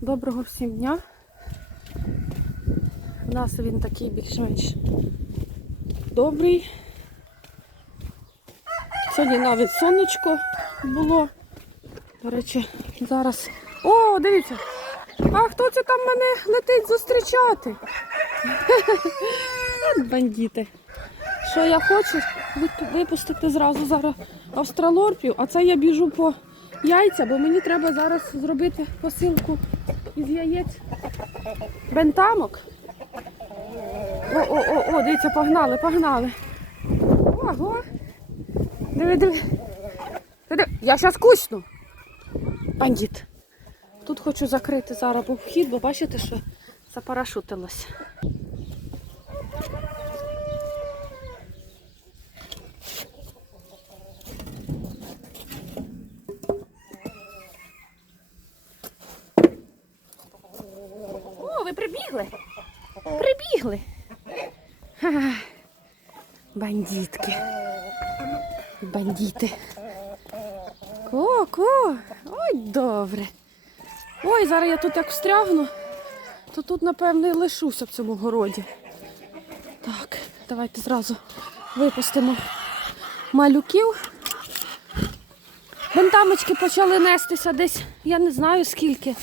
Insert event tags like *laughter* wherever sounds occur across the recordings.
Доброго всім дня. У нас він такий більш-менш добрий. Сьогодні навіть сонечко було. До речі, зараз. О, дивіться! А хто це там мене летить зустрічати? *laughs* Бандіти. Що я хочу випустити зразу зараз австралорпів, а це я біжу по яйця, бо мені треба зараз зробити посилку із яєць бентамок. О, о, о, о, дивіться, погнали, погнали. Ого. Диви, диви. Диви, Я зараз кусну. Бандит. Тут хочу закрити зараз був вхід, бо бачите, що запарашутилось. О, ви прибігли? Прибігли. Ха, Бандитки. Бандити. Ко, ко. Ой, добре. Ой, зараз я тут як встрягну, то тут, напевно, і лишуся в цьому городі. Так, давайте зразу випустимо малюків. Бентамочки почали нестися десь, я не знаю скільки.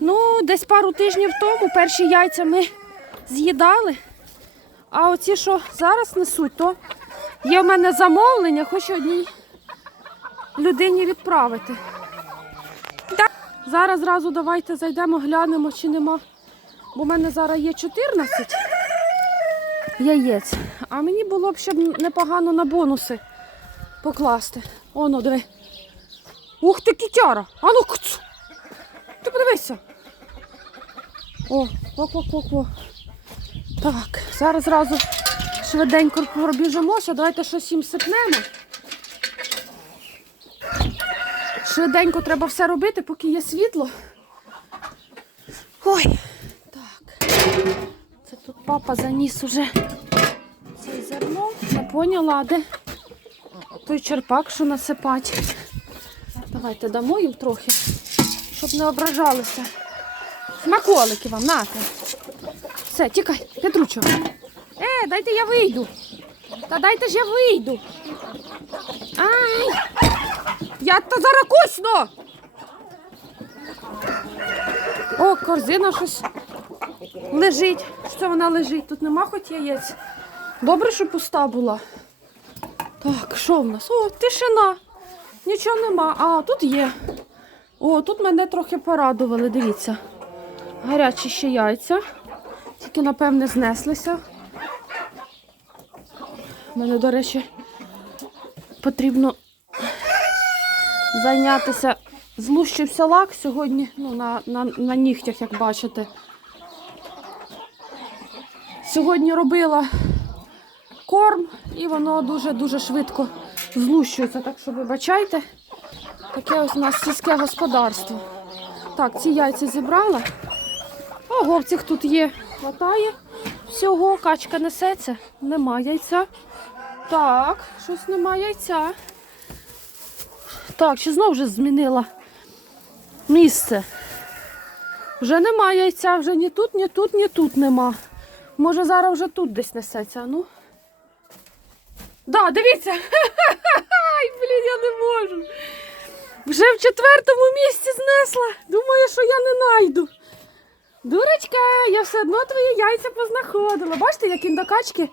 Ну, десь пару тижнів тому перші яйця ми з'їдали. А оці, що зараз несуть, то є в мене замовлення, хочу одній людині відправити. Так. Зараз зразу давайте зайдемо, глянемо, чи нема. Бо в мене зараз є 14 яєць. А мені було б ще непогано на бонуси покласти. Оно, диви. Ух ти, кітяра! А ну подивися. О, о, о, о, о. Так, зараз зразу швиденько пробіжимося. Давайте щось їм сипнемо. Швиденько треба все робити, поки є світло. Ой, так. Це тут папа заніс уже це зерно. Не поняла, де той черпак, що насипати. Давайте дамо їм трохи, щоб не ображалися. Смаколики вам, нате. Все, тікай, Петручо. Е, дайте я вийду. Та дайте ж я вийду. Ай! Я то зараз кусну. О, корзина щось лежить. Що вона лежить? Тут нема хоч яєць. Добре, що пуста була. Так, що в нас? О, тишина. Нічого нема. А, тут є. О, тут мене трохи порадували, дивіться. Гарячі ще яйця. Тільки, напевне, знеслися. Мене, до речі, потрібно зайнятися. Злущився лак сьогодні ну, на, на, на нігтях, як бачите. Сьогодні робила корм і воно дуже-дуже швидко злущується. Так що вибачайте. Таке ось у нас сільське господарство. Так, ці яйця зібрала. Ого, в тут є. Хватає. Всього, качка несеться. Нема яйця. Так, щось нема яйця. Так, чи знов вже змінила місце? Вже нема яйця, вже ні тут, ні тут, ні тут нема. Може зараз вже тут десь несеться, ну. Да, дивіться. *laughs* Ай, блін, я не можу. Вже в четвертому місці знесла. Думаю, що я не найду. Дурочка, я все одно твої яйця познаходила. Бачите, як індокачки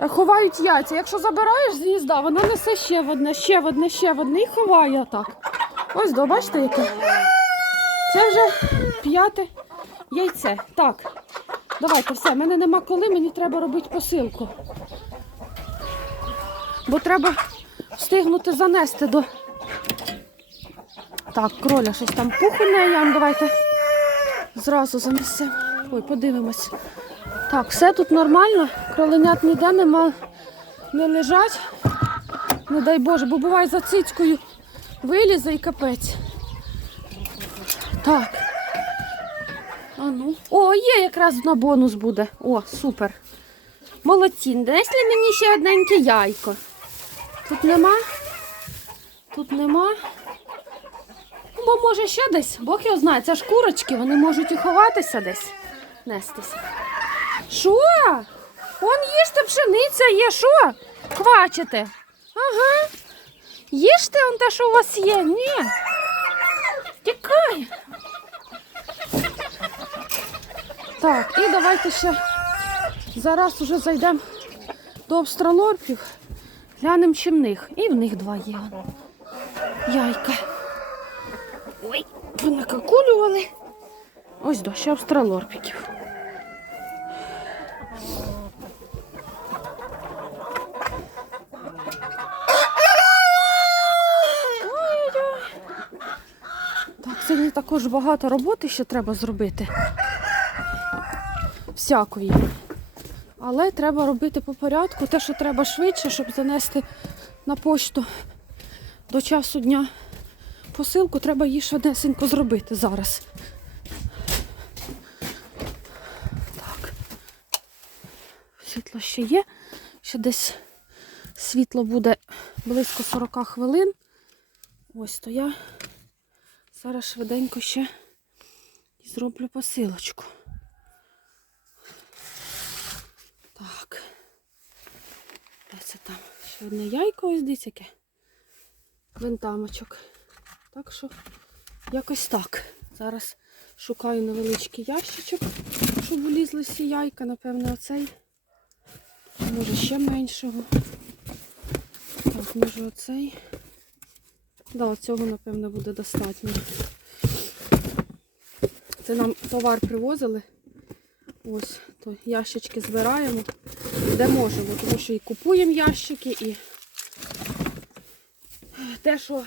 е, ховають яйця. Якщо забираєш з гнізда, вона несе ще в одне, ще в одне, ще в одне і ховає так. Ось до, бачите, яке? Це вже п'яте яйце. Так, давайте все, мене нема коли, мені треба робити посилку. Бо треба встигнути занести до. Так, кроля щось там пух у неї, а ну, давайте зразу занесемо. Ой, подивимось. Так, все тут нормально, кроленят ніде нема, не лежать. Не дай Боже, бо буває за цицькою вилізе і капець. Так. А ну. О, є якраз на бонус буде. О, супер. Молодці. Несли мені ще одненьке яйко. Тут нема. Тут нема. Бо може ще десь, Бог його знає, це ж курочки, вони можуть і ховатися десь, нестися. Що? Он їжте пшениця є, що? Квачите? Ага. Їжте он те, що у вас є. Ні. Тікай. Так, і давайте ще зараз уже зайдемо до австралорпів, глянемо, чи в них. І в них два є. Яйка. Понакакулювали. Ось до ще австралорпіків. Так, сьогодні також багато роботи ще треба зробити. Всякої. Але треба робити по порядку. Те, що треба швидше, щоб занести на пошту до часу дня посилку, треба її швидесенько зробити зараз. Так. Світло ще є. Ще десь світло буде близько 40 хвилин. Ось то я зараз швиденько ще зроблю посилочку. Так. Де це там? Ще одне яйко ось дивіться яке. Вентамочок. Так що якось так. Зараз шукаю невеличкий ящичок, щоб влізли всі яйка. Напевно, оцей. Може ще меншого. Так, може оцей. Да, цього, напевно, буде достатньо. Це нам товар привозили. Ось, то ящички збираємо, де можемо, тому що і купуємо ящики, і те, що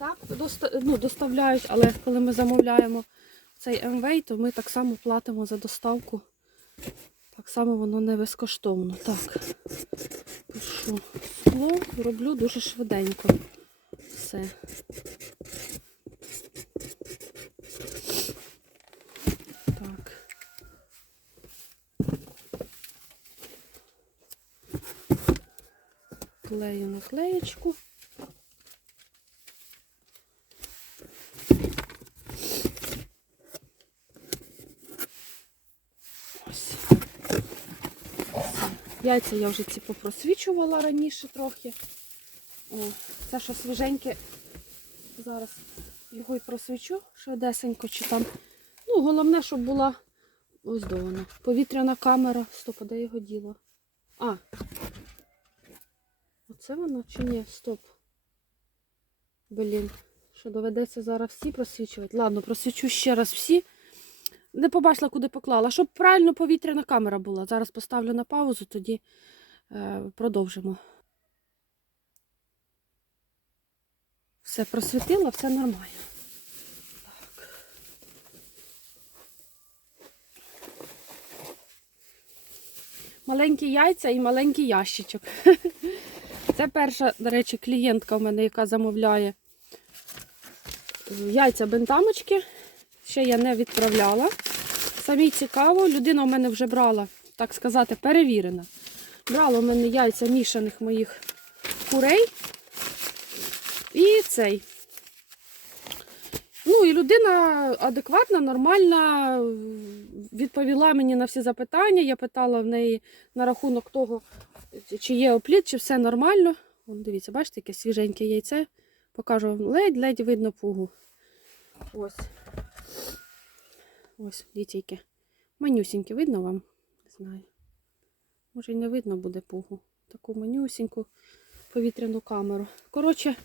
так ну, доставляють, але коли ми замовляємо цей МВ, то ми так само платимо за доставку. Так само воно не безкоштовно. Так, пишу скло, роблю дуже швиденько. Все. Так. Клею наклеєчку. Ось. Яйця я вже ці попросвічувала раніше трохи. О, це що свіженьке. Зараз його і просвічу швидесенько чи там. Ну, головне, щоб була ось до вона. Повітряна камера. Стоп, а де його діло? А. Оце воно чи ні? Стоп. Блін. Що доведеться зараз всі просвічувати? Ладно, просвічу ще раз всі. Не побачила, куди поклала. Щоб правильно повітряна камера була. Зараз поставлю на паузу, тоді е, продовжимо. Все просвітила, все нормально. Так. Маленькі яйця і маленький ящичок. *laughs* Це перша, до речі, клієнтка в мене, яка замовляє яйця бентамочки. Ще я не відправляла. Самій цікаво, людина в мене вже брала, так сказати, перевірена. Брала в мене яйця мішаних моїх курей. І цей. Ну, і людина адекватна, нормальна, відповіла мені на всі запитання. Я питала в неї на рахунок того, чи є опліт, чи все нормально. Вон, дивіться, бачите, яке свіженьке яйце. Покажу вам ледь-ледь видно пугу. Ось. Ось, дивіться, яке. Манюсіньке, видно вам? Не знаю. Може, й не видно буде пугу. Таку манюсіньку повітряну камеру. Коротше,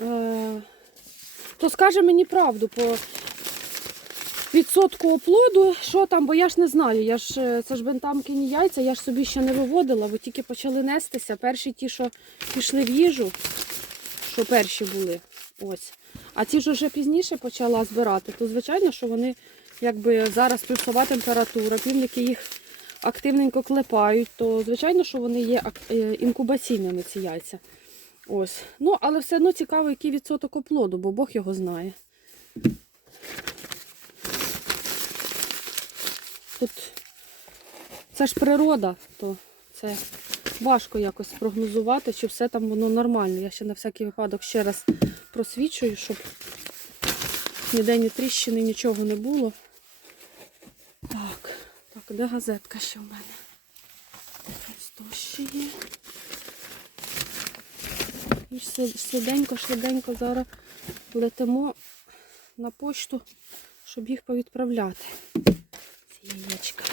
е- то скаже мені правду по відсотку оплоду, що там, бо я ж не знаю. Я ж, е, це ж бентамкині яйця, я ж собі ще не виводила, бо тільки почали нестися. Перші ті, що пішли в їжу, що перші були. Ось. А ті, що вже пізніше почала збирати, то звичайно, що вони якби зараз плюсова температура, півники їх активненько клепають, то звичайно, що вони є е, інкубаційними ці яйця. Ось. Ну, але все одно цікаво, який відсоток оплоду, бо Бог його знає. Тут це ж природа, то це важко якось прогнозувати, чи все там воно нормально. Я ще на всякий випадок ще раз просвічую, щоб ніде ні тріщини, нічого не було. Так, так, де газетка ще в мене? Ось то ще є. І швид- швиденько, швиденько зараз летимо на почту, щоб їх повідправляти. Ці яєчка.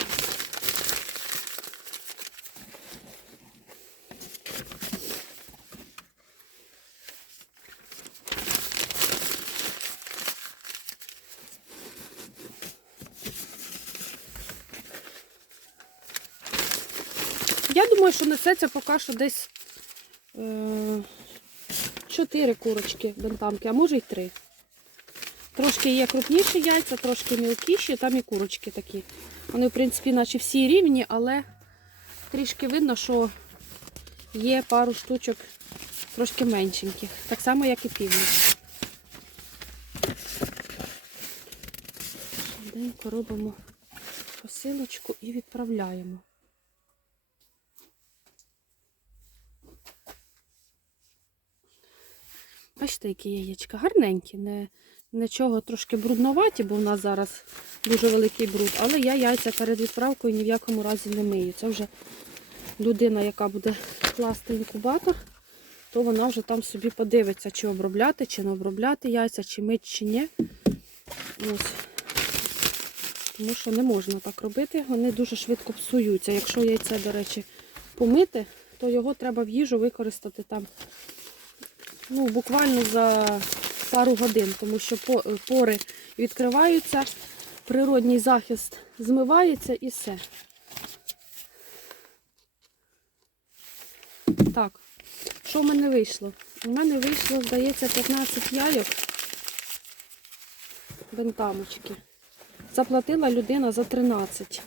Я думаю, що несеться поки що десь е, 4 курочки бентамки, а може й 3. Трошки є крупніші яйця, трошки мілкіші, там і курочки такі. Вони, в принципі, наче всі рівні, але трішки видно, що є пару штучок трошки меншеньких. Так само, як і півні. Швиденько робимо посилочку і відправляємо. Бачите, які яєчка гарненькі, не, нічого трошки брудноваті, бо в нас зараз дуже великий бруд. Але я яйця перед відправкою ні в якому разі не мию. Це вже людина, яка буде класти інкубатор, то вона вже там собі подивиться, чи обробляти, чи не обробляти яйця, чи мить, чи ні. Ось. Тому що не можна так робити, вони дуже швидко псуються. Якщо яйце, до речі, помити, то його треба в їжу використати там ну, буквально за пару годин, тому що пори відкриваються, природній захист змивається і все. Так, що в мене вийшло? У мене вийшло, здається, 15 яйок бентамочки. Заплатила людина за 13.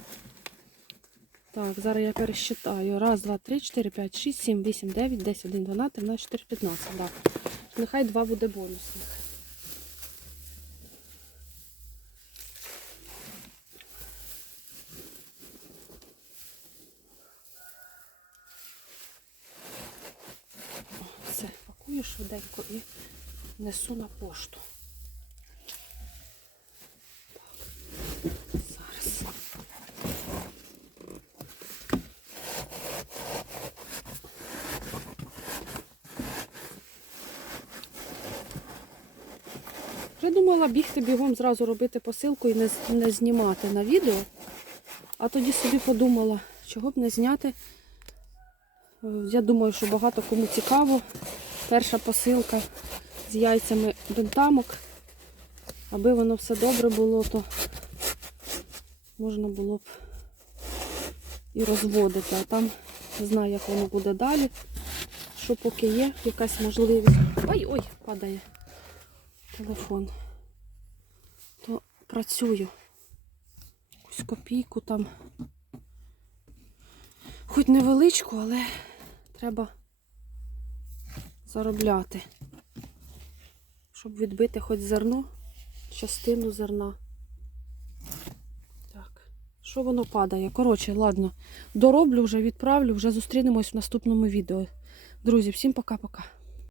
Так, зараз я пересчитаю. Раз, два, три, чотири, п'ять, шість, сім, вісім, дев'ять, десять, один, дванадцять, тринадцять, чотири, п'ятнадцять. Да. Нехай два буде бонусних. Все, пакую швиденько і несу на пошту. Думала бігти бігом зразу робити посилку і не, не знімати на відео. А тоді собі подумала, чого б не зняти. Е, Я думаю, що багато кому цікаво. Перша посилка з яйцями бентамок. Аби воно все добре було, то можна було б і розводити. А там не знаю, як воно буде далі. Що поки є, якась можливість. Ой, ой, падає телефон, працюю. Якусь копійку там. Хоч невеличку, але треба заробляти. Щоб відбити хоч зерно, частину зерна. Так, що воно падає? Коротше, ладно, дороблю вже, відправлю, вже зустрінемось в наступному відео. Друзі, всім пока-пока.